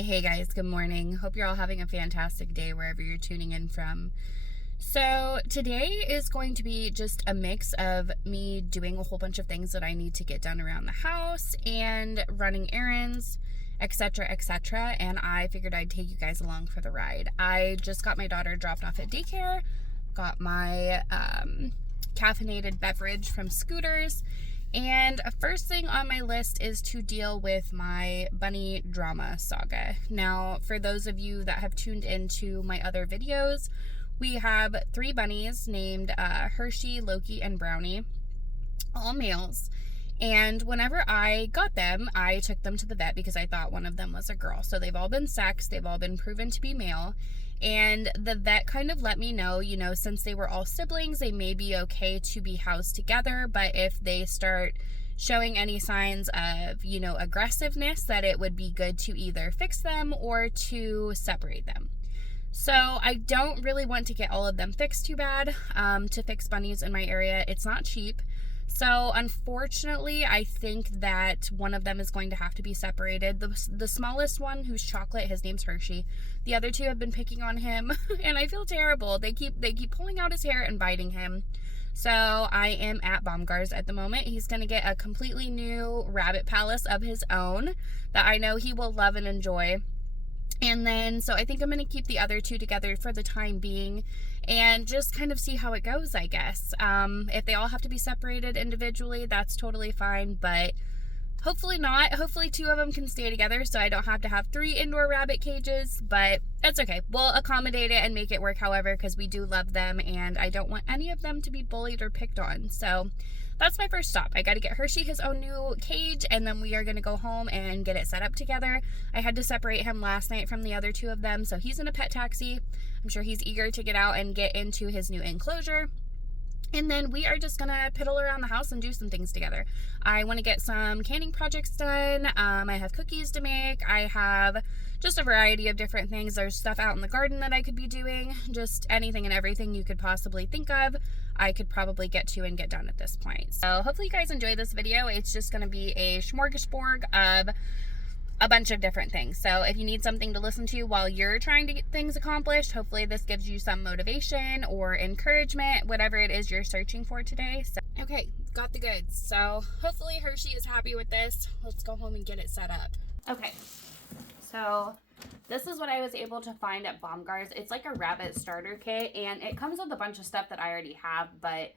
Hey guys, good morning. Hope you're all having a fantastic day wherever you're tuning in from. So, today is going to be just a mix of me doing a whole bunch of things that I need to get done around the house and running errands, etc., etc. And I figured I'd take you guys along for the ride. I just got my daughter dropped off at daycare, got my caffeinated beverage from Scooters. And first thing on my list is to deal with my bunny drama saga. Now, for those of you that have tuned into my other videos, we have 3 bunnies named Hershey, Loki, and Brownie, all males. And whenever I got them, I took them to the vet because I thought one of them was a girl. So they've all been sexed, they've all been proven to be male. And the vet kind of let me know, since they were all siblings, they may be okay to be housed together. But if they start showing any signs of, aggressiveness, that it would be good to either fix them or to separate them. So I don't really want to get all of them fixed too bad. To fix bunnies in my area, it's not cheap. So unfortunately, I think that one of them is going to have to be separated. The smallest one, who's chocolate, his name's Hershey. The other 2 have been picking on him, and I feel terrible. They keep pulling out his hair and biting him. So I am at Baumgart's at the moment. He's going to get a completely new rabbit palace of his own that I know he will love and enjoy. And then, so I think I'm going to keep the other 2 together for the time being and just kind of see how it goes, I guess. If they all have to be separated individually, that's totally fine, but hopefully not. Hopefully 2 of them can stay together so I don't have to have 3 indoor rabbit cages, but it's okay. We'll accommodate it and make it work, however, because we do love them and I don't want any of them to be bullied or picked on. So that's my first stop. I got to get Hershey his own new cage, and then we are going to go home and get it set up together. I had to separate him last night from the other 2 of them, so he's in a pet taxi. I'm sure he's eager to get out and get into his new enclosure. And then we are just going to piddle around the house and do some things together. I want to get some canning projects done. I have cookies to make. I have just a variety of different things. There's stuff out in the garden that I could be doing. Just anything and everything you could possibly think of, I could probably get to and get done at this point. So hopefully you guys enjoy this video. It's just going to be a smorgasbord of a bunch of different things. So if you need something to listen to while you're trying to get things accomplished, hopefully this gives you some motivation or encouragement, whatever it is you're searching for today. So, okay, got the goods. So hopefully Hershey is happy with this. Let's go home and get it set up. Okay, so this is what I was able to find at Baumgart's. It's like a rabbit starter kit, and it comes with a bunch of stuff that I already have, but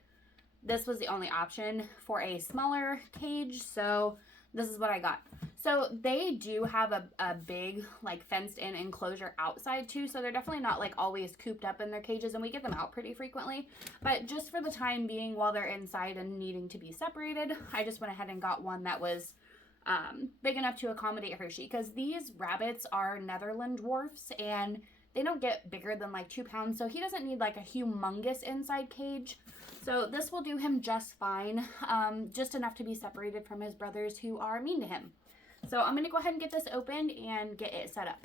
this was the only option for a smaller cage, so this is what I got. So they do have a big, like, fenced-in enclosure outside, too, so they're definitely not, like, always cooped up in their cages, and we get them out pretty frequently. But just for the time being, while they're inside and needing to be separated, I just went ahead and got one that was big enough to accommodate Hershey, because these rabbits are Netherland dwarfs, and they don't get bigger than, like, 2 pounds, so he doesn't need, like, a humongous inside cage. So this will do him just fine, just enough to be separated from his brothers who are mean to him. So I'm going to go ahead and get this opened and get it set up.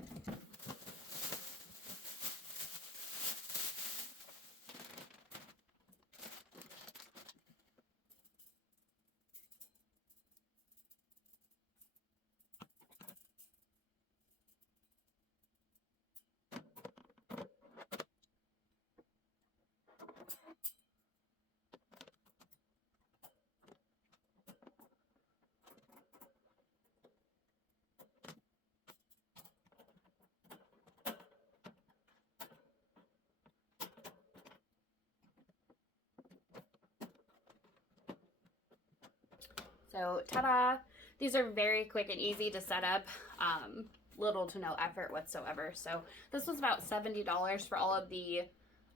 So, ta-da! These are very quick and easy to set up. Little to no effort whatsoever. So this was about $70 for all of the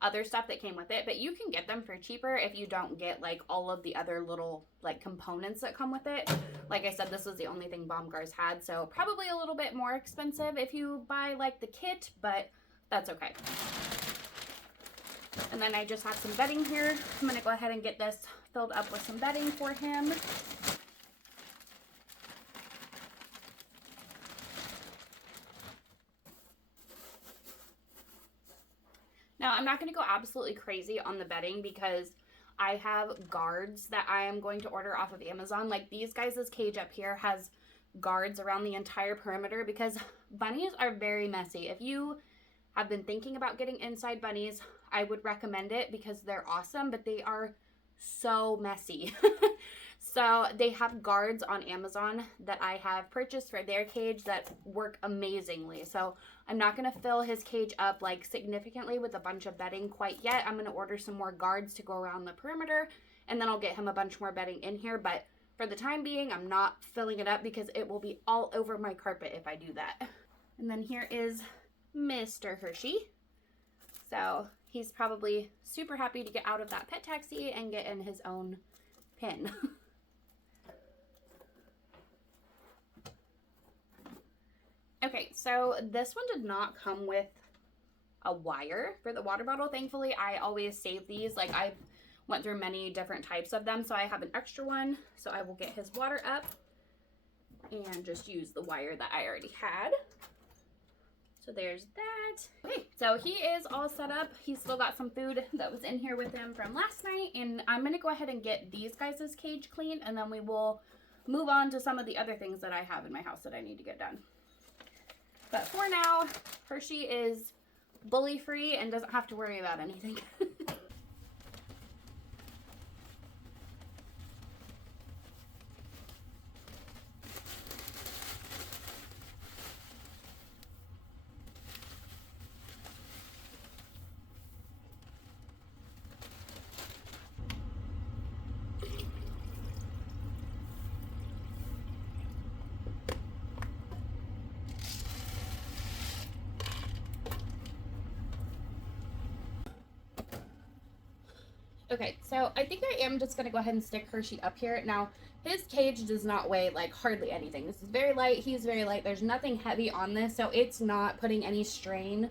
other stuff that came with it, but you can get them for cheaper if you don't get, like, all of the other little, like, components that come with it. Like I said, this was the only thing Baumgart's had, so probably a little bit more expensive if you buy, like, the kit, but that's okay. And then I just have some bedding here. I'm going to go ahead and get this filled up with some bedding for him. Now, I'm not going to go absolutely crazy on the bedding because I have guards that I am going to order off of Amazon. Like, these guys' cage up here has guards around the entire perimeter because bunnies are very messy. If you have been thinking about getting inside bunnies, I would recommend it because they're awesome, but they are so messy. So they have guards on Amazon that I have purchased for their cage that work amazingly. So I'm not going to fill his cage up like significantly with a bunch of bedding quite yet. I'm going to order some more guards to go around the perimeter, and then I'll get him a bunch more bedding in here. But for the time being, I'm not filling it up because it will be all over my carpet if I do that. And then here is Mr. Hershey. So he's probably super happy to get out of that pet taxi and get in his own pen. Okay, so this one did not come with a wire for the water bottle. Thankfully, I always save these. Like, I went through many different types of them, so I have an extra one. So I will get his water up and just use the wire that I already had. So there's that. Okay, so he is all set up. He's still got some food that was in here with him from last night, and I'm going to go ahead and get these guys' cage cleaned, and then we will move on to some of the other things that I have in my house that I need to get done. But for now, Hershey is bully free and doesn't have to worry about anything. Okay, so I think I am just going to go ahead and stick Hershey up here. Now, his cage does not weigh like hardly anything. This is very light. He's very light. There's nothing heavy on this, so it's not putting any strain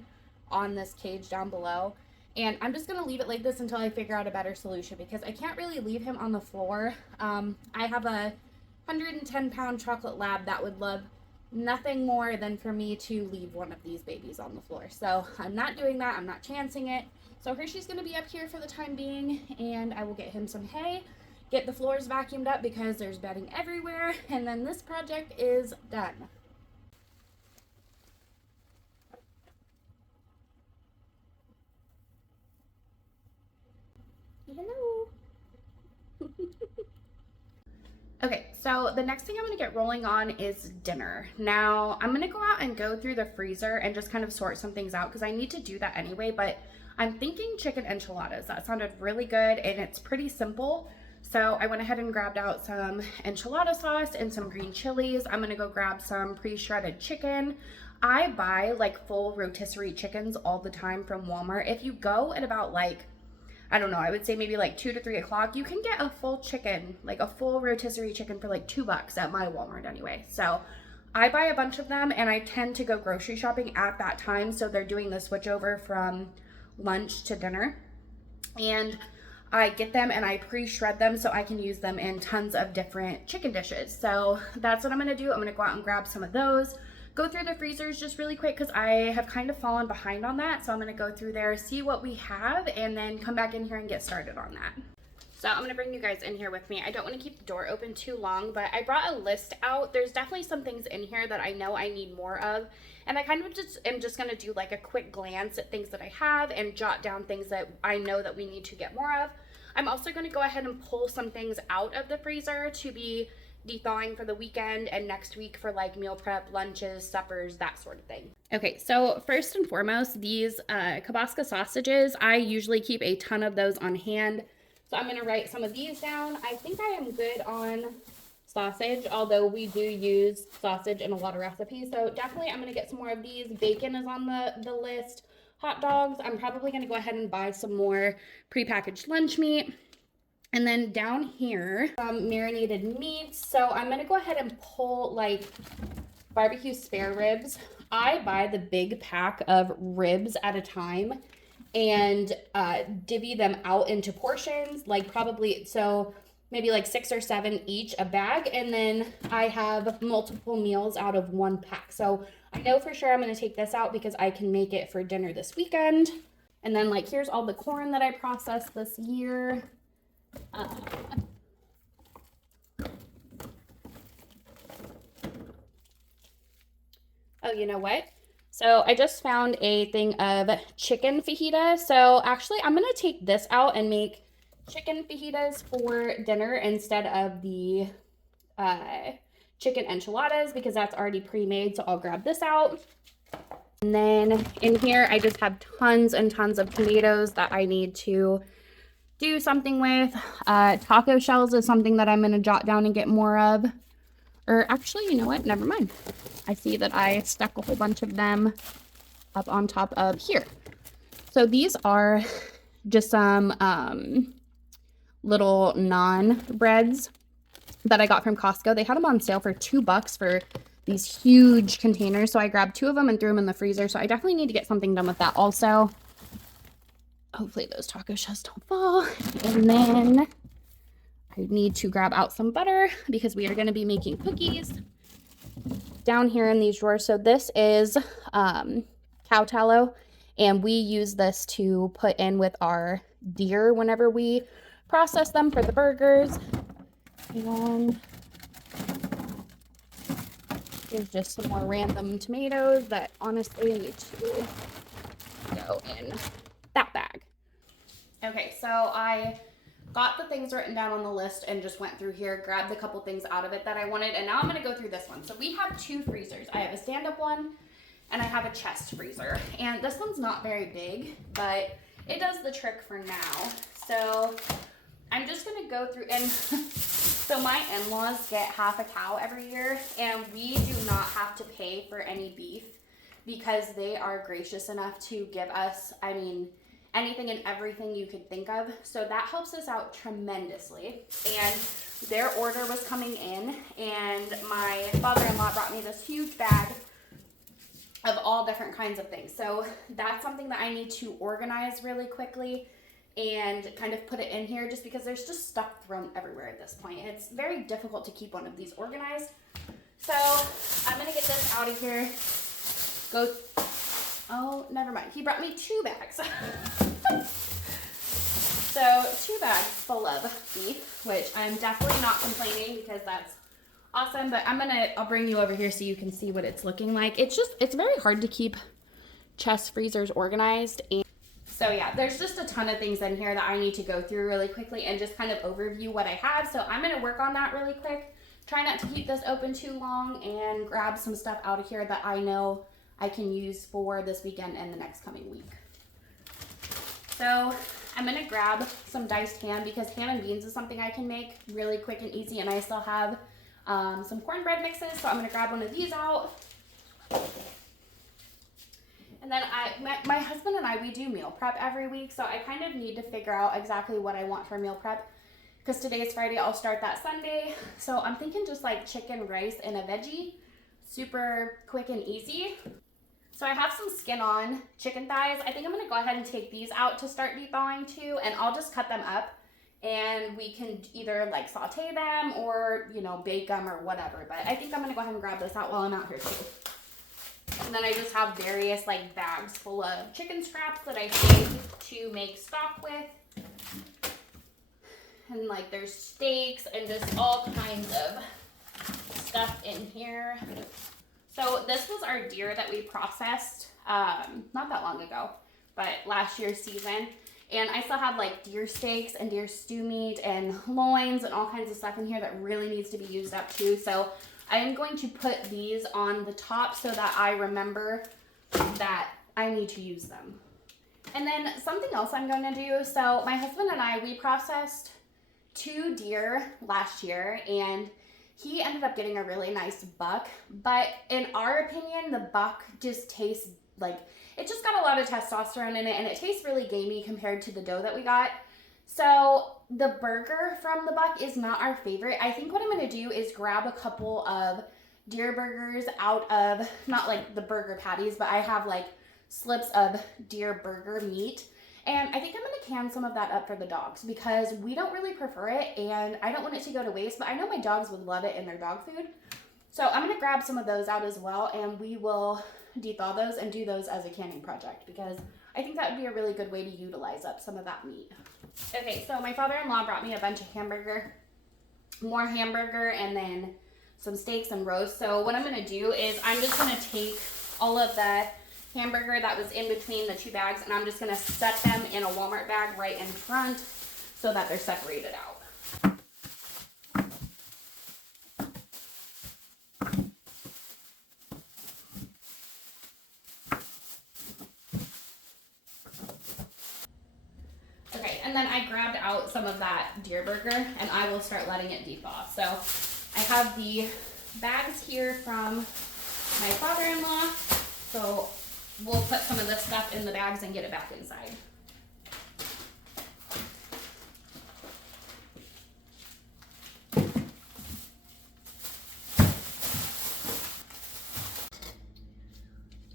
on this cage down below. And I'm just going to leave it like this until I figure out a better solution because I can't really leave him on the floor. I have a 110-pound chocolate lab that would love nothing more than for me to leave one of these babies on the floor. So I'm not doing that. I'm not chancing it. So Hershey's going to be up here for the time being, and I will get him some hay, get the floors vacuumed up because there's bedding everywhere, and then this project is done. Hello. Okay, so the next thing I'm going to get rolling on is dinner. Now, I'm going to go out and go through the freezer and just kind of sort some things out because I need to do that anyway, but I'm thinking chicken enchiladas. That sounded really good and it's pretty simple. So I went ahead and grabbed out some enchilada sauce and some green chilies. I'm gonna go grab some pre-shredded chicken. I buy like full rotisserie chickens all the time from Walmart. If you go at about like, I don't know, I would say maybe like 2 to 3 o'clock, you can get a full chicken, like a full rotisserie chicken for like $2 at my Walmart anyway. So I buy a bunch of them and I tend to go grocery shopping at that time. So they're doing the switch over from lunch to dinner, and I get them and I pre-shred them so I can use them in tons of different chicken dishes. So that's what I'm gonna do. I'm gonna go out and grab some of those, go through the freezers just really quick because I have kind of fallen behind on that. So I'm gonna go through there, see what we have, and then come back in here and get started on that. So I'm gonna bring you guys in here with me. I don't wanna keep the door open too long, but I brought a list out. There's definitely some things in here that I know I need more of. And I kind of am just gonna do like a quick glance at things that I have and jot down things that I know that we need to get more of. I'm also gonna go ahead and pull some things out of the freezer to be de-thawing for the weekend and next week for like meal prep, lunches, suppers, that sort of thing. Okay, so first and foremost, these Kibasca sausages, I usually keep a ton of those on hand. So I'm gonna write some of these down. I think I am good on sausage, although we do use sausage in a lot of recipes. So definitely I'm gonna get some more of these. Bacon is on the list. Hot dogs, I'm probably gonna go ahead and buy some more prepackaged lunch meat. And then down here, marinated meats. So I'm gonna go ahead and pull like barbecue spare ribs. I buy the big pack of ribs at a time and divvy them out into portions, like probably, so maybe like 6 or 7 each a bag, and then I have multiple meals out of one pack. So I know for sure I'm going to take this out because I can make it for dinner this weekend. And then like here's all the corn that I processed this year. Oh, you know what? So I just found a thing of chicken fajita. So actually, I'm going to take this out and make chicken fajitas for dinner instead of the uh, chicken enchiladas because that's already pre-made. So I'll grab this out. And then in here, I just have tons and tons of tomatoes that I need to do something with. Taco shells is something that I'm going to jot down and get more of. Or actually, you know what? Never mind. I see that I stuck a whole bunch of them up on top of here. So these are just some little naan breads that I got from Costco. They had them on sale for $2 for these huge containers. So I grabbed 2 of them and threw them in the freezer. So I definitely need to get something done with that also. Hopefully those taco shells don't fall. And then I need to grab out some butter because we are going to be making cookies down here in these drawers. So this is cow tallow, and we use this to put in with our deer whenever we process them for the burgers. And here's just some more random tomatoes that honestly need to go in that bag. Okay, so I got the things written down on the list and just went through here, grabbed a couple things out of it that I wanted, and now I'm gonna go through this one. So we have 2 freezers. I have a stand-up one and I have a chest freezer. And this one's not very big, but it does the trick for now. So I'm just gonna go through, and so my in-laws get half a cow every year, and we do not have to pay for any beef because they are gracious enough to give us, I mean, anything and everything you could think of. So that helps us out tremendously. And their order was coming in, and my father-in-law brought me this huge bag of all different kinds of things. So that's something that I need to organize really quickly and kind of put it in here just because there's just stuff thrown everywhere at this point. It's very difficult to keep one of these organized. So I'm gonna get this out of here. Oh, never mind. He brought me 2 bags. So 2 bags full of beef, which I'm definitely not complaining because that's awesome. But I'll bring you over here so you can see what it's looking like. It's very hard to keep chest freezers organized. And so yeah, there's just a ton of things in here that I need to go through really quickly and just kind of overview what I have. So I'm gonna work on that really quick. Try not to keep this open too long and grab some stuff out of here that I know I can use for this weekend and the next coming week. So I'm gonna grab some diced ham because ham and beans is something I can make really quick and easy, and I still have some cornbread mixes, so I'm gonna grab one of these out. And then my husband and I, we do meal prep every week, so I kind of need to figure out exactly what I want for meal prep because today is Friday, I'll start that Sunday. So I'm thinking just like chicken, rice, and a veggie, super quick and easy. So I have some skin-on chicken thighs. I think I'm gonna go ahead and take these out to start de-thawing too, and I'll just cut them up and we can either like saute them or, you know, bake them or whatever. But I think I'm gonna go ahead and grab this out while I'm out here too. And then I just have various like bags full of chicken scraps that I saved to make stock with. And like there's steaks and just all kinds of stuff in here. So this was our deer that we processed not that long ago, but last year's season. And I still have like deer steaks and deer stew meat and loins and all kinds of stuff in here that really needs to be used up too. So I am going to put these on the top so that I remember that I need to use them. And then something else I'm going to do. So my husband and I, we processed 2 deer last year, and he ended up getting a really nice buck, but in our opinion, the buck just tastes like, it just got a lot of testosterone in it, and it tastes really gamey compared to the doe that we got. So the burger from the buck is not our favorite. I think what I'm gonna do is grab a couple of deer burgers out of, not like the burger patties, but I have like slips of deer burger meat. And I think I'm going to can some of that up for the dogs because we don't really prefer it and I don't want it to go to waste, but I know my dogs would love it in their dog food. So I'm going to grab some of those out as well, and we will de-thaw those and do those as a canning project because I think that would be a really good way to utilize up some of that meat. Okay, so my father-in-law brought me a bunch of more hamburger, and then some steaks and roast. So what I'm gonna do is I'm just gonna take all of the hamburger that was in between the 2 bags, and I'm just gonna set them in a Walmart bag right in front so that they're separated out. Okay, and then I grabbed out some of that deer burger and I will start letting it defrost. So I have the bags here from my father-in-law. So we'll put some of this stuff in the bags and get it back inside.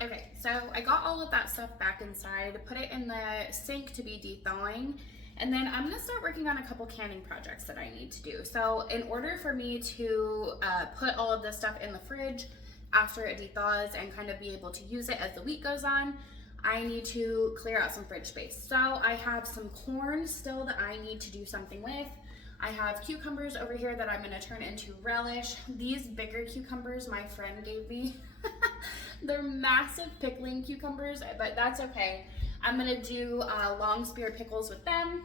Okay, so I got all of that stuff back inside, put it in the sink to be de-thawing, and then I'm gonna start working on a couple canning projects that I need to do. So in order for me to put all of this stuff in the fridge after it de-thaws and kind of be able to use it as the week goes on, I need to clear out some fridge space. So I have some corn still that I need to do something with. I have cucumbers over here that I'm gonna turn into relish. These bigger cucumbers my friend gave me. They're massive pickling cucumbers, but that's okay. I'm gonna do long spear pickles with them.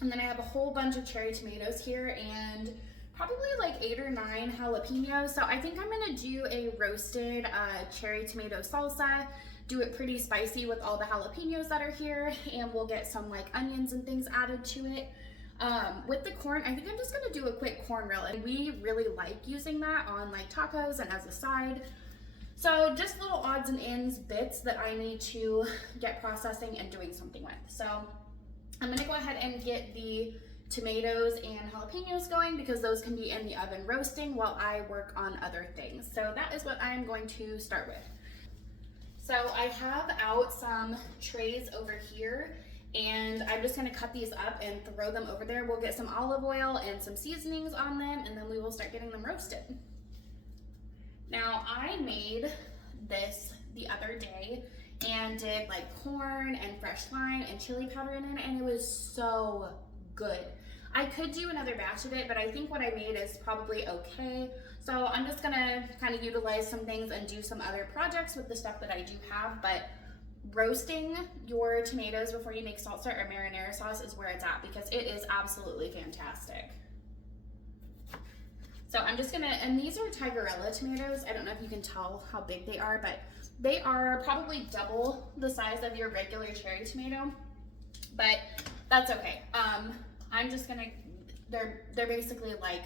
And then I have a whole bunch of cherry tomatoes here and probably like 8 or 9 jalapenos. So I think I'm gonna do a roasted cherry tomato salsa, do it pretty spicy with all the jalapenos that are here, and we'll get some like onions and things added to it. With the corn, I think I'm just gonna do a quick corn relish. We really like using that on like tacos and as a side. So just little odds and ends bits that I need to get processing and doing something with. So I'm gonna go ahead and get the tomatoes and jalapenos going because those can be in the oven roasting while I work on other things. So that is what I'm going to start with. So I have out some trays over here and I'm just gonna cut these up and throw them over there. We'll get some olive oil and some seasonings on them and then we will start getting them roasted. Now I made this the other day and did like corn and fresh lime and chili powder in it, and it was so good. I could do another batch of it, but I think what I made is probably okay. So I'm just gonna kind of utilize some things and do some other projects with the stuff that I do have, but roasting your tomatoes before you make salsa or marinara sauce is where it's at because it is absolutely fantastic. So I'm just gonna, and these are Tigerella tomatoes. I don't know if you can tell how big they are, but they are probably double the size of your regular cherry tomato, but that's okay. I'm just gonna, they're basically like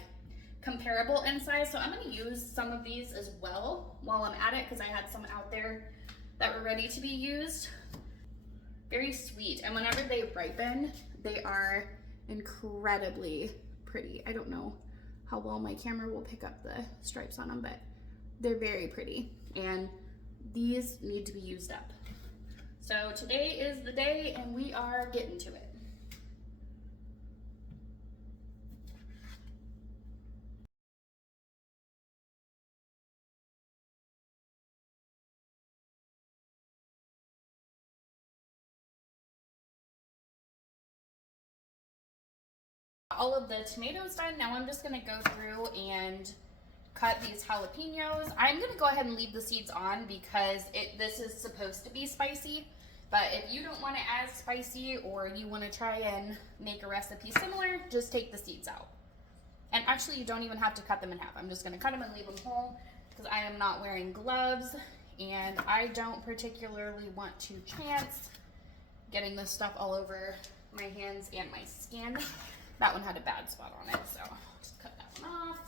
comparable in size. So I'm gonna use some of these as well while I'm at it because I had some out there that were ready to be used. Very sweet, and whenever they ripen, they are incredibly pretty. I don't know how well my camera will pick up the stripes on them, but they're very pretty and these need to be used up. So today is the day and we are getting to it. All of the tomatoes done. Now I'm just gonna go through and cut these jalapenos. I'm gonna go ahead and leave the seeds on because this is supposed to be spicy, but if you don't want it as spicy or you want to try and make a recipe similar, just take the seeds out. And actually you don't even have to cut them in half. I'm just gonna cut them and leave them whole because I am not wearing gloves and I don't particularly want to chance getting this stuff all over my hands and my skin. That one had a bad spot on it, so I'll just cut that one off.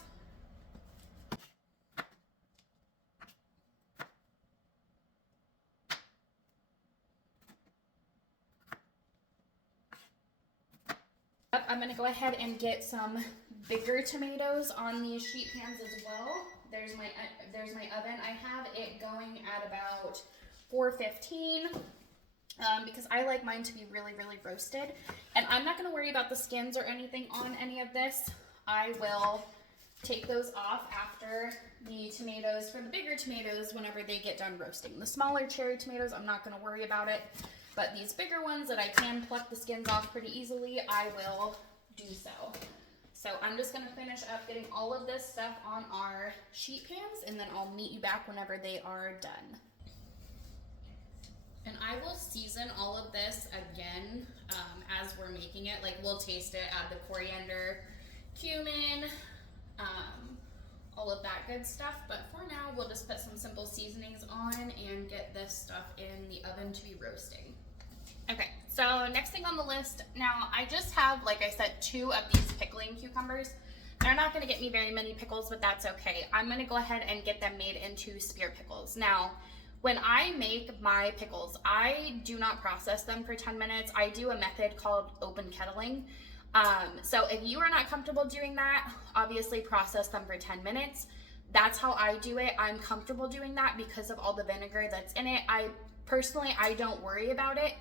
I'm gonna go ahead and get some bigger tomatoes on these sheet pans as well. There's my oven. I have it going at about 415. Because I like mine to be really, really roasted. And I'm not going to worry about the skins or anything on any of this. I will take those off after the tomatoes, for the bigger tomatoes, whenever they get done roasting. The smaller cherry tomatoes, I'm not going to worry about it. But these bigger ones that I can pluck the skins off pretty easily, I will do so. So I'm just gonna finish up getting all of this stuff on our sheet pans, and then I'll meet you back whenever they are done. And I will season all of this again as we're making it. Like, we'll taste it, add the coriander, cumin, all of that good stuff. But for now, we'll just put some simple seasonings on and get this stuff in the oven to be roasting. Okay, so next thing on the list, now I just have, like I said, 2 of these pickling cucumbers. They're not gonna get me very many pickles, but that's okay. I'm gonna go ahead and get them made into spear pickles. Now, when I make my pickles, I do not process them for 10 minutes. I do a method called open kettling. So if you are not comfortable doing that, obviously process them for 10 minutes. That's how I do it. I'm comfortable doing that because of all the vinegar that's in it. I don't worry about it.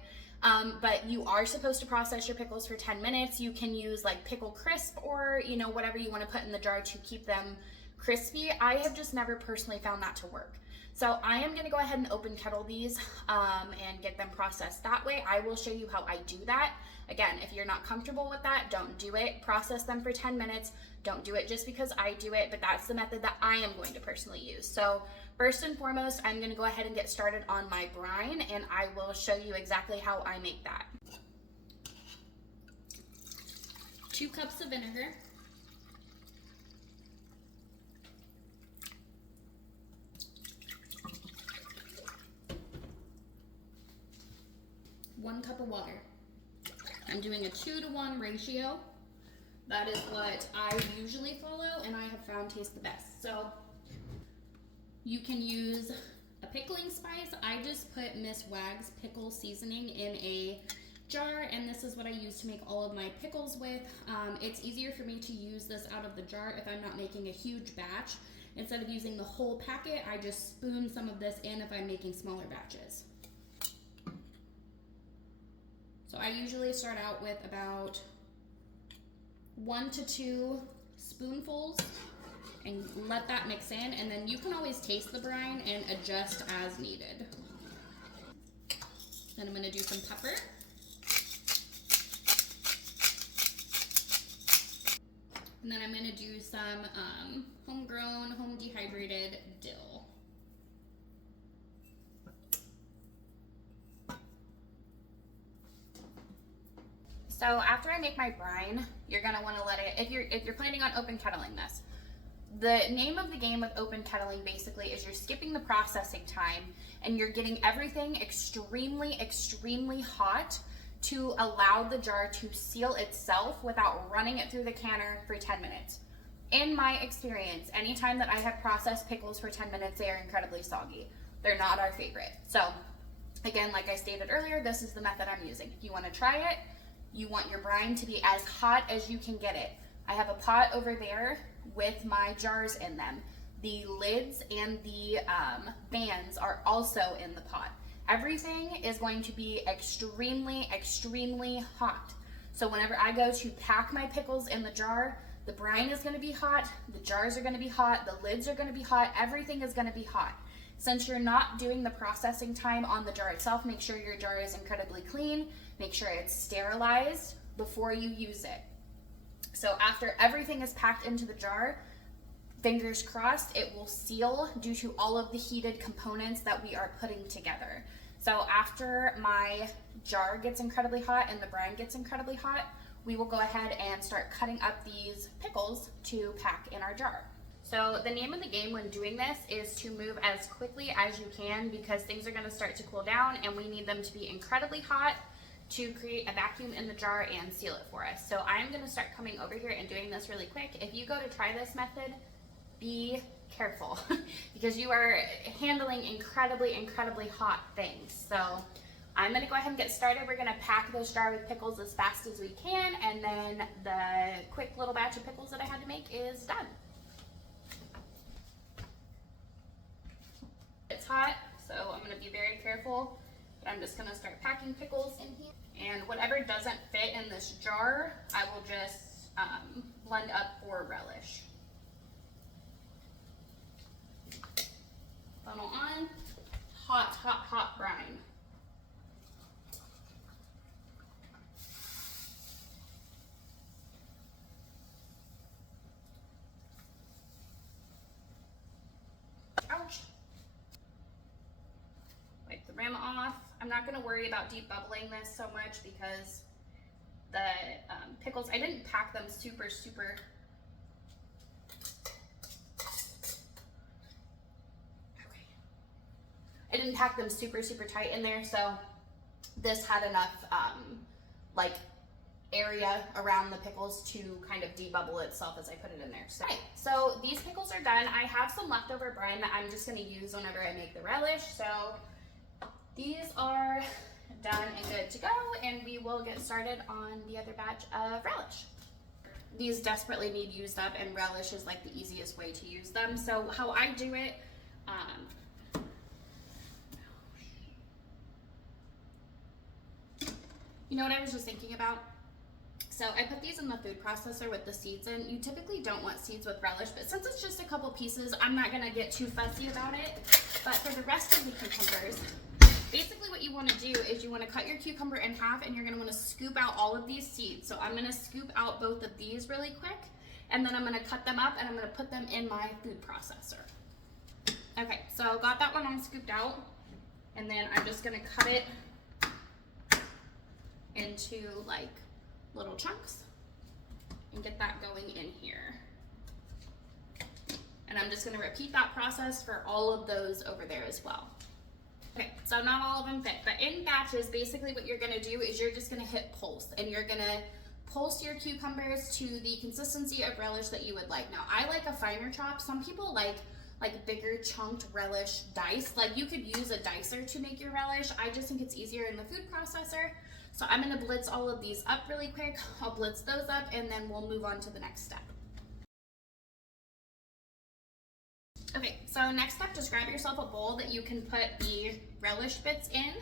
But you are supposed to process your pickles for 10 minutes. You can use like pickle crisp or, you know, whatever you want to put in the jar to keep them crispy. I have just never personally found that to work. So I am going to go ahead and open kettle these and get them processed that way. I will show you how I do that. Again, if you're not comfortable with that, don't do it. Process them for 10 minutes. Don't do it just because I do it, but that's the method that I am going to personally use. So first and foremost, I'm going to go ahead and get started on my brine, and I will show you exactly how I make that. 2 cups of vinegar. 1 cup of water. I'm doing a 2-to-1 ratio. That is what I usually follow, and I have found tastes the best. So you can use a pickling spice. I just put Miss Wag's pickle seasoning in a jar, and this is what I use to make all of my pickles with. It's easier for me to use this out of the jar if I'm not making a huge batch. Instead of using the whole packet, I just spoon some of this in if I'm making smaller batches. So I usually start out with about 1 to 2 spoonfuls and let that mix in, and then you can always taste the brine and adjust as needed. Then I'm going to do some pepper. And then I'm going to do some homegrown, home dehydrated dill. So after I make my brine, you're gonna want to let it, if you're planning on open kettling this, the name of the game with open kettling basically is you're skipping the processing time and you're getting everything extremely, extremely hot to allow the jar to seal itself without running it through the canner for 10 minutes. In my experience, anytime that I have processed pickles for 10 minutes, they are incredibly soggy. They're not our favorite. So again, like I stated earlier, this is the method I'm using. If you want to try it, you want your brine to be as hot as you can get it. I have a pot over there with my jars in them. The lids and the bands are also in the pot. Everything is going to be extremely, extremely hot. So whenever I go to pack my pickles in the jar, the brine is going to be hot, the jars are going to be hot, the lids are going to be hot, everything is going to be hot. Since you're not doing the processing time on the jar itself, make sure your jar is incredibly clean. Make sure it's sterilized before you use it. So after everything is packed into the jar, fingers crossed, it will seal due to all of the heated components that we are putting together. So after my jar gets incredibly hot and the brine gets incredibly hot, we will go ahead and start cutting up these pickles to pack in our jar. So the name of the game when doing this is to move as quickly as you can because things are going to start to cool down and we need them to be incredibly hot to create a vacuum in the jar and seal it for us. So I'm going to start coming over here and doing this really quick. If you go to try this method, be careful because you are handling incredibly, incredibly hot things. So I'm going to go ahead and get started. We're going to pack this jar with pickles as fast as we can, and then the quick little batch of pickles that I had to make is done. It's hot, so I'm going to be very careful. But I'm just going to start packing pickles in here. And whatever doesn't fit in this jar, I will just blend up for relish. Funnel on. Hot, hot, hot brine. I'm not gonna worry about deep bubbling this so much because the pickles, I didn't pack them super I didn't pack them super tight in there, so this had enough like area around the pickles to kind of debubble itself as I put it in there. So, okay, so these pickles are done. I have some leftover brine that I'm just going to use whenever I make the relish. So these are done and good to go, and we will get started on the other batch of relish. These desperately need used up, and relish is like the easiest way to use them. So how I do it, you know what I was just thinking about? So I put these in the food processor with the seeds in. You typically don't want seeds with relish, but since it's just a couple pieces, I'm not gonna get too fussy about it. But for the rest of the cucumbers, basically what you wanna do is you wanna cut your cucumber in half, and you're gonna wanna scoop out all of these seeds. So I'm gonna scoop out both of these really quick, and then I'm gonna cut them up and I'm gonna put them in my food processor. Okay, so got that one all scooped out, and then I'm just gonna cut it into like little chunks and get that going in here. And I'm just gonna repeat that process for all of those over there as well. Okay, so not all of them fit, but in batches, basically what you're gonna do is you're just gonna hit pulse, and you're gonna pulse your cucumbers to the consistency of relish that you would like. Now, I like a finer chop. Some people like bigger chunked relish diced. Like you could use a dicer to make your relish. I just think it's easier in the food processor. So I'm gonna blitz all of these up really quick. I'll blitz those up, and then we'll move on to the next step. Okay, so next up, just grab yourself a bowl that you can put the relish bits in.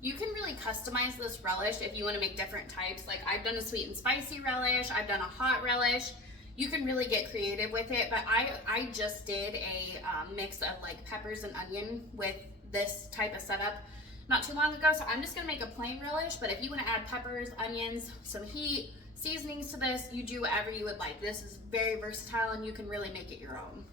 You can really customize this relish if you wanna make different types. Like I've done a sweet and spicy relish, I've done a hot relish. You can really get creative with it, but I just did a mix of like peppers and onion with this type of setup not too long ago, so I'm just gonna make a plain relish. But if you want to add peppers, onions, some heat, seasonings to this, you do whatever you would like. This is very versatile, and you can really make it your own.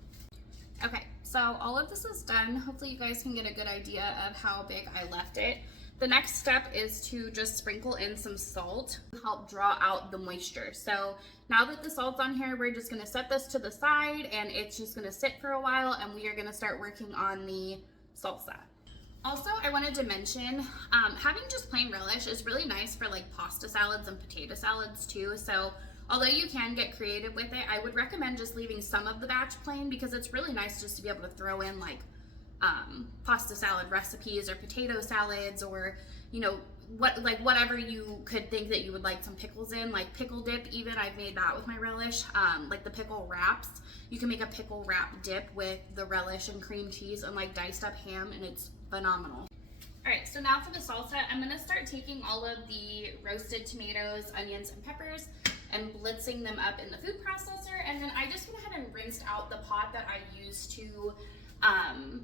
Okay, so all of this is done. Hopefully you guys can get a good idea of how big I left it. The next step is to just sprinkle in some salt to help draw out the moisture. So now that the salt's on here, we're just gonna set this to the side, and it's just gonna sit for a while, and we are gonna start working on the salsa. Also, I wanted to mention, having just plain relish is really nice for like pasta salads and potato salads too. So although you can get creative with it, I would recommend just leaving some of the batch plain, because it's really nice just to be able to throw in like pasta salad recipes or potato salads, or you know, whatever you could think that you would like some pickles in, like pickle dip even. I've made that with my relish. Like the pickle wraps, you can make a pickle wrap dip with the relish and cream cheese and like diced up ham, and it's phenomenal. All right, so now for the salsa, I'm gonna start taking all of the roasted tomatoes, onions, and peppers and blitzing them up in the food processor. And then I just went ahead and rinsed out the pot that I used to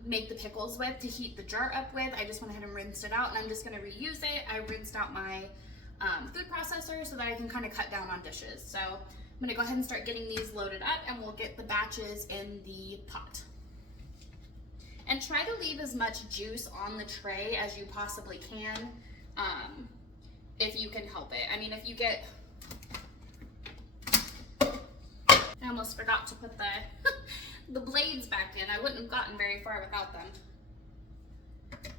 make the pickles with, to heat the jar up with. I just went ahead and rinsed it out, and I'm just gonna reuse it. I rinsed out my food processor so that I can kind of cut down on dishes. So I'm gonna go ahead and start getting these loaded up, and we'll get the batches in the pot. And try to leave as much juice on the tray as you possibly can, if you can help it. I mean, if you get, I almost forgot to put the blades back in. I wouldn't have gotten very far without them.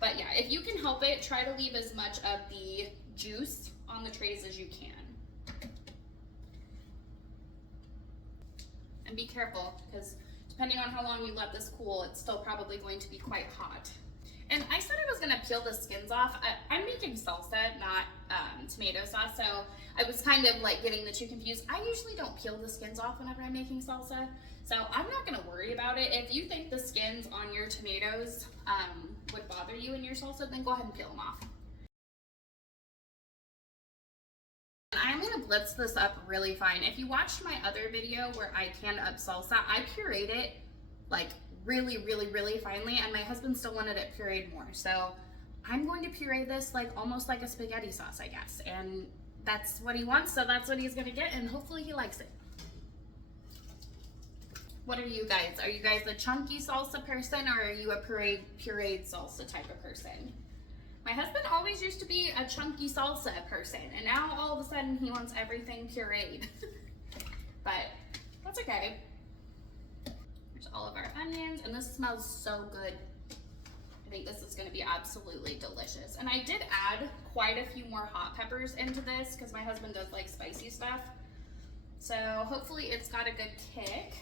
But yeah, if you can help it, try to leave as much of the juice on the trays as you can. And be careful, because depending on how long you let this cool, it's still probably going to be quite hot. And I said I was gonna peel the skins off. I'm making salsa, not tomato sauce, so I was kind of like getting the two confused. I usually don't peel the skins off whenever I'm making salsa, so I'm not gonna worry about it. If you think the skins on your tomatoes would bother you in your salsa, then go ahead and peel them off. I'm gonna blitz this up really fine. If you watched my other video where I canned up salsa, I pureed it like really finely, and my husband still wanted it pureed more. So I'm going to puree this like almost like a spaghetti sauce, I guess. And that's what he wants, so that's what he's gonna get, and hopefully he likes it. What are you guys? Are you guys a chunky salsa person, or are you a pureed salsa type of person? My husband always used to be a chunky salsa person, and now all of a sudden he wants everything pureed. But that's okay. There's all of our onions, and this smells so good. I think this is going to be absolutely delicious. And I did add quite a few more hot peppers into this because my husband does like spicy stuff. So hopefully it's got a good kick.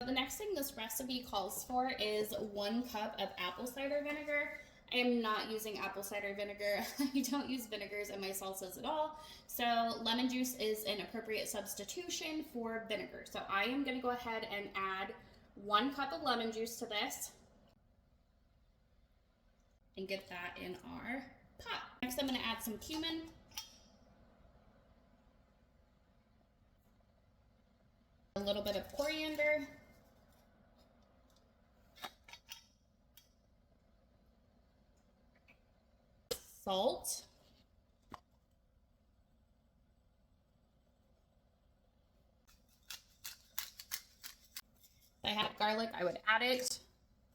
The next thing this recipe calls for is 1 cup of apple cider vinegar. I am not using apple cider vinegar. I don't use vinegars in my salsas at all. So lemon juice is an appropriate substitution for vinegar. So I am going to go ahead and add 1 cup of lemon juice to this and get that in our pot. Next, I'm going to add some cumin. A little bit of coriander. Salt. If I had garlic, I would add it,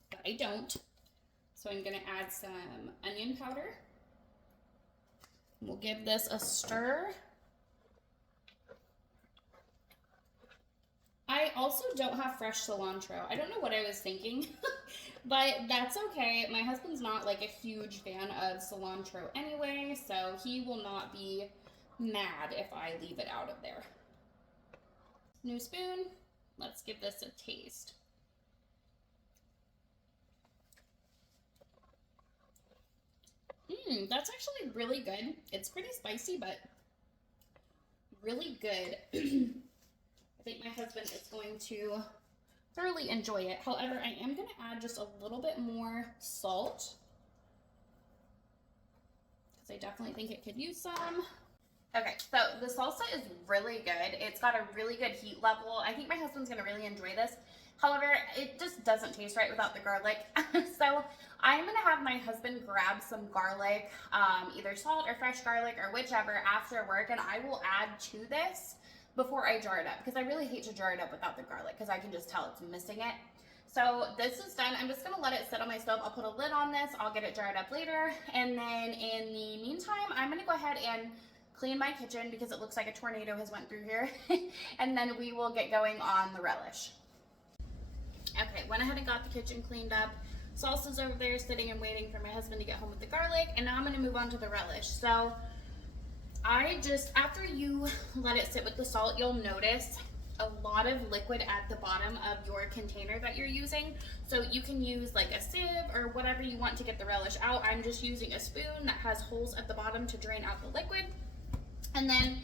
but I don't. So I'm gonna add some onion powder. We'll give this a stir. I also don't have fresh cilantro. I don't know what I was thinking, but that's okay. My husband's not like a huge fan of cilantro anyway, so he will not be mad if I leave it out of there. New spoon. Let's give this a taste. That's actually really good. It's pretty spicy, but really good. I think my husband is going to thoroughly enjoy it. However, I am going to add just a little bit more salt because I definitely think it could use some. Okay, so the salsa is really good. It's got a really good heat level. I think my husband's going to really enjoy this. However, it just doesn't taste right without the garlic. So I'm going to have my husband grab some garlic, either salt or fresh garlic or whichever after work, and I will add to this before I jar it up, because I really hate to jar it up without the garlic because I can just tell it's missing it. So this is done. I'm just going to let it sit on my stove. I'll put a lid on this. I'll get it jarred up later. And then in the meantime, I'm going to go ahead and clean my kitchen because it looks like a tornado has went through here. And then we will get going on the relish. Okay, went ahead and got the kitchen cleaned up. Salsa's over there sitting and waiting for my husband to get home with the garlic. And now I'm going to move on to the relish. So after you let it sit with the salt, you'll notice a lot of liquid at the bottom of your container that you're using. So you can use like a sieve or whatever you want to get the relish out. I'm just using a spoon that has holes at the bottom to drain out the liquid. And then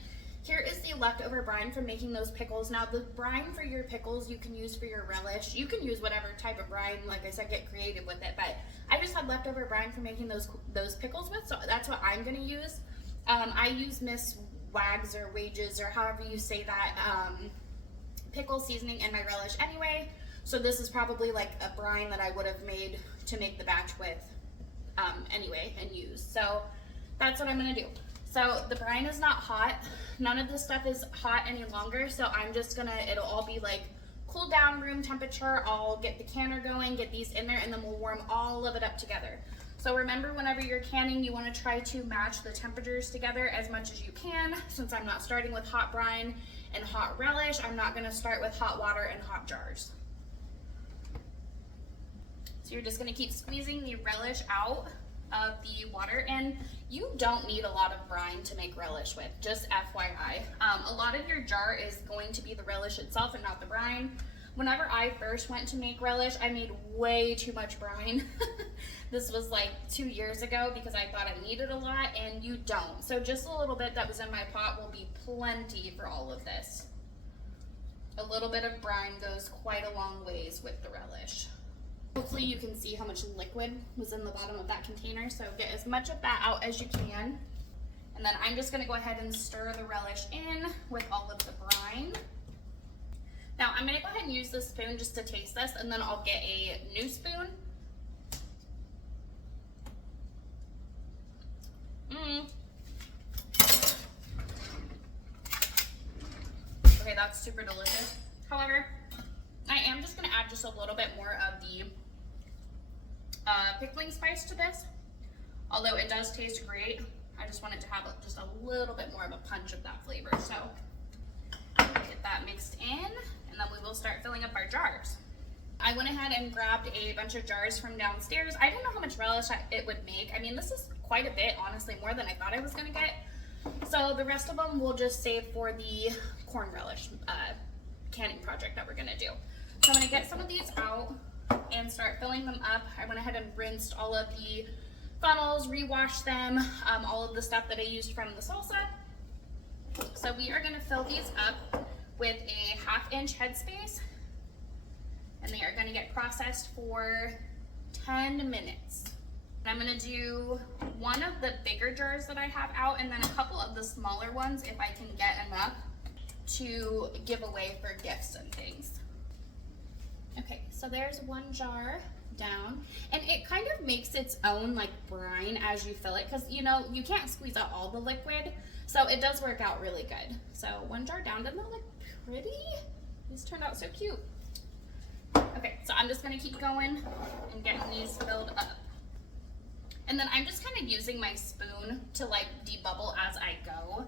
here is the leftover brine from making those pickles. Now the brine for your pickles you can use for your relish. You can use whatever type of brine, like I said, get creative with it. But I just had leftover brine for making those pickles with, so that's what I'm gonna use. I use Miss Wags or Wages or however you say that pickle seasoning in my relish anyway. So this is probably like a brine that I would have made to make the batch with anyway and use. So that's what I'm gonna do. So the brine is not hot. None of this stuff is hot any longer. So I'm just gonna, it'll all be like cool down room temperature. I'll get the canner going, get these in there, and then we'll warm all of it up together. So remember, whenever you're canning, you want to try to match the temperatures together as much as you can. Since I'm not starting with hot brine and hot relish, I'm not going to start with hot water and hot jars. So you're just going to keep squeezing the relish out of the water, and you don't need a lot of brine to make relish with, just FYI. A lot of your jar is going to be the relish itself and not the brine. Whenever I first went to make relish, I made way too much brine. This was like 2 years ago because I thought I needed a lot, and you don't. So just a little bit that was in my pot will be plenty for all of this. A little bit of brine goes quite a long ways with the relish. Hopefully you can see how much liquid was in the bottom of that container, so get as much of that out as you can. And then I'm just gonna go ahead and stir the relish in with all of the brine. Now I'm gonna go ahead and use this spoon just to taste this, and then I'll get a new spoon. Okay, that's super delicious. However, I am just gonna add just a little bit more of the pickling spice to this. Although it does taste great, I just want it to have just a little bit more of a punch of that flavor. So get that mixed in, and then we will start filling up our jars. I went ahead and grabbed a bunch of jars from downstairs. I didn't know how much relish it would make. I mean, this is quite a bit, honestly, more than I thought I was gonna get. So the rest of them we'll just save for the corn relish canning project that we're gonna do. So I'm gonna get some of these out and start filling them up. I went ahead and rinsed all of the funnels, rewashed them, all of the stuff that I used from the salsa. So we are gonna fill these up with a 1/2 inch headspace, and they are gonna get processed for 10 minutes. And I'm gonna do one of the bigger jars that I have out, and then a couple of the smaller ones if I can get enough to give away for gifts and things. Okay, so there's one jar down, and it kind of makes its own like brine as you fill it, because you know you can't squeeze out all the liquid, so it does work out really good. So one jar down. Doesn't that look pretty? These turned out so cute. Okay, so I'm just gonna keep going and getting these filled up, and then I'm just kind of using my spoon to like debubble as I go.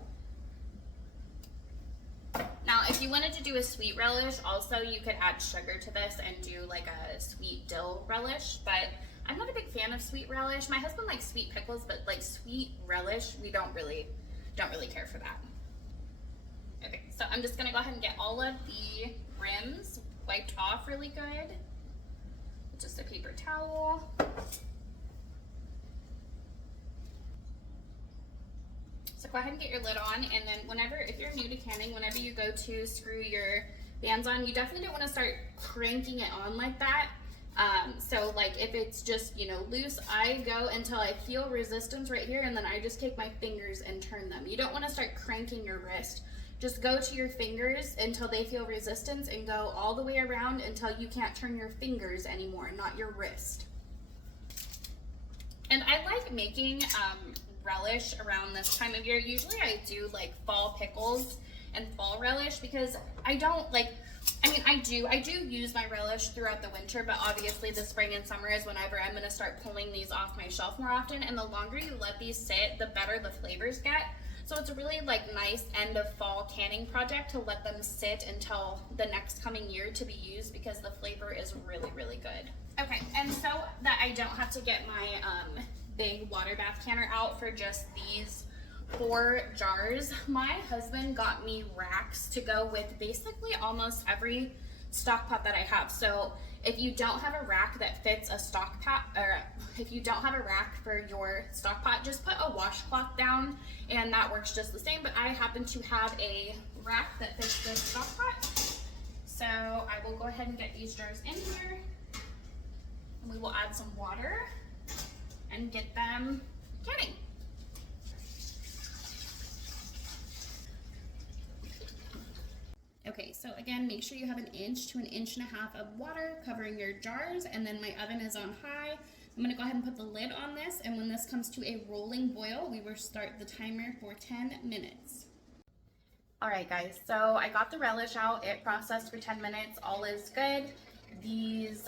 Now, if you wanted to do a sweet relish, also you could add sugar to this and do like a sweet dill relish, but I'm not a big fan of sweet relish. My husband likes sweet pickles, but like sweet relish, we don't really care for that. Okay, so I'm just gonna go ahead and get all of the rims wiped off really good with just a paper towel. So go ahead and get your lid on, and then if you're new to canning, whenever you go to screw your bands on, you definitely don't want to start cranking it on like that. So like if it's just, you know, loose, I go until I feel resistance right here, and then I just take my fingers and turn them. You don't want to start cranking your wrist. Just go to your fingers until they feel resistance, and go all the way around until you can't turn your fingers anymore, not your wrist. And I like making relish around this time of year. Usually I do like fall pickles and fall relish, because I don't like, I mean, I do use my relish throughout the winter, but obviously the spring and summer is whenever I'm going to start pulling these off my shelf more often, and the longer you let these sit, the better the flavors get. So it's a really like nice end of fall canning project to let them sit until the next coming year to be used, because the flavor is really, really good. Okay, and so that I don't have to get my big water bath canner out for just these 4 jars, my husband got me racks to go with basically almost every stock pot that I have. So if you don't have a rack that fits a stock pot, or if you don't have a rack for your stock pot, just put a washcloth down and that works just the same. But I happen to have a rack that fits this stock pot, so I will go ahead and get these jars in here, and we will add some water and get them canning. Okay, so again, make sure you have 1 inch to 1.5 inches of water covering your jars, and then my oven is on high. I'm gonna go ahead and put the lid on this, and when this comes to a rolling boil, we will start the timer for 10 minutes. All right, guys, so I got the relish out. It processed for 10 minutes. All is good. These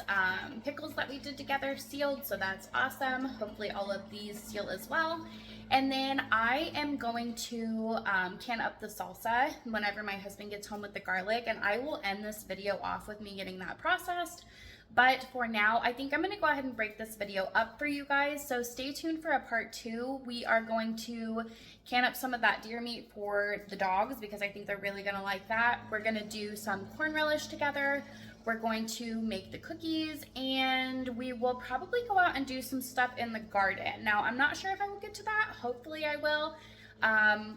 pickles that we did together sealed, so that's awesome. Hopefully all of these seal as well. And then I am going to can up the salsa whenever my husband gets home with the garlic, and I will end this video off with me getting that processed. But for now, I think I'm going to go ahead and break this video up for you guys. So stay tuned for a part 2. We are going to can up some of that deer meat for the dogs, because I think they're really going to like that. We're going to do some corn relish together. We're going to make the cookies, and we will probably go out and do some stuff in the garden. Now, I'm not sure if I will get to that. Hopefully I will.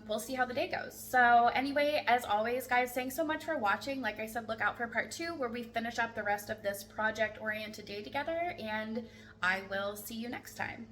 We'll see how the day goes. So anyway, as always, guys, thanks so much for watching. Like I said, look out for part 2 where we finish up the rest of this project-oriented day together, and I will see you next time.